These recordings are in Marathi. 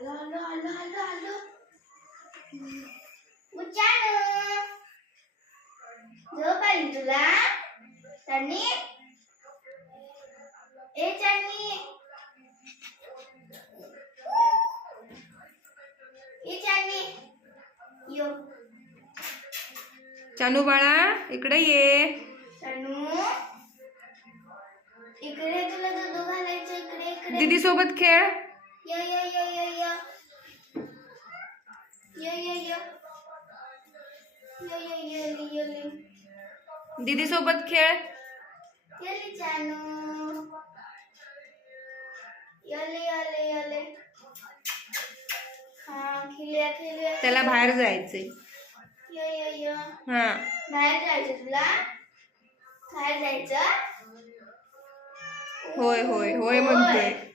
आलो आलो आलो आलो आलो उच्चानो झोप आली तुला ए चांदणी ए चांदणी यो चानू बाळा इकडे ये. चानू इकडे तुला दूध घालायचं इकडे इकडे. दीदी सोबत खेळ. Yo yo yo yo yo. Yo yo yo. Yo yo yo yo yo. दीदी सोबत खेळ हा त्याला बाहेर जायचंय हा बाहेर जायचं तुला? बाहेर जायचं? होय होय होय म्हणतोय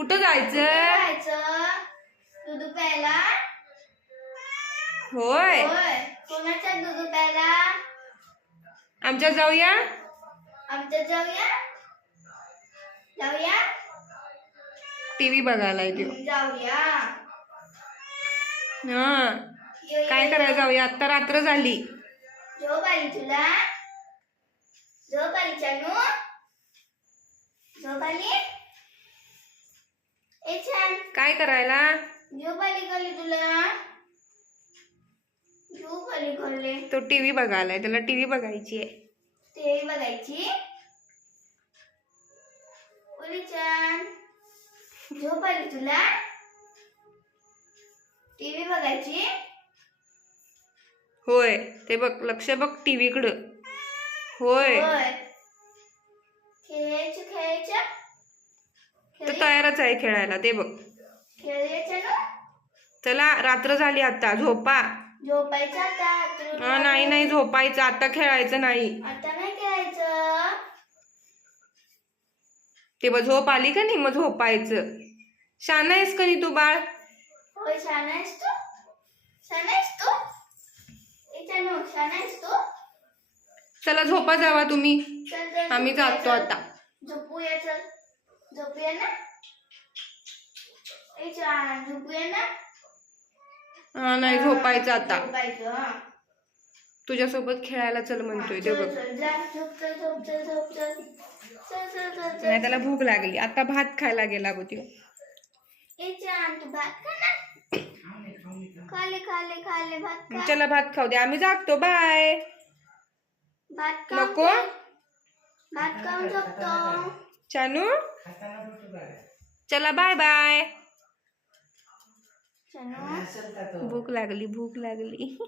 कुठं जायचं दूध प्यायला? होय. होय. कोणाच्या दूध प्यायला? आमच्या जाऊया? आमच्या जाऊया? जाऊया? टीव्ही बघायला येतो. जाऊया. हा. यो, काय यो. करायला जाऊया? आता रात्र झाली. झोप आली तुला? झोप आली चानू? झोप आली? करायला? झोप आली खाली तुला. झोप आली खाल्ले तो टीव्ही बघायलाय त्याला टीव्ही बघायची आहे. ते बघायची? झोप आली तुला. टीव्ही बघायची? होय ते बघ लक्ष बघ टीव्हीकडं. होय. होय. खेळायचं खेळायचं. तो? तयारच आहे खेळायला ते बघ. चला रात्र झाली आता. झोपा. झोपायचं आता. हा, नाही नाही झोपायचं. आता खेळायचं नाही. आता नाही खेळायचं. ते बघ झोप आली का नाही? मग झोपायचं. शाना आहेस का नाही तू बाळ? होय छान आहेस तू? छान आहेस तू? ए चानू छान आहेस तू? चला झोपा जावा तुम्ही. आम्ही जातो. आता. झोपूया चल. झोपूया ना? नाही झोपायचं आता. तुझ्यासोबत खेळायला चल म्हणतोय ते बघ. नाही त्याला भूक लागली. आता भात खायला गेला बघ चला भात खाऊ दे. आम्ही जागतो. बाय. नको. भात चानू? चला बाय बाय. भूक लागली भूक लागली.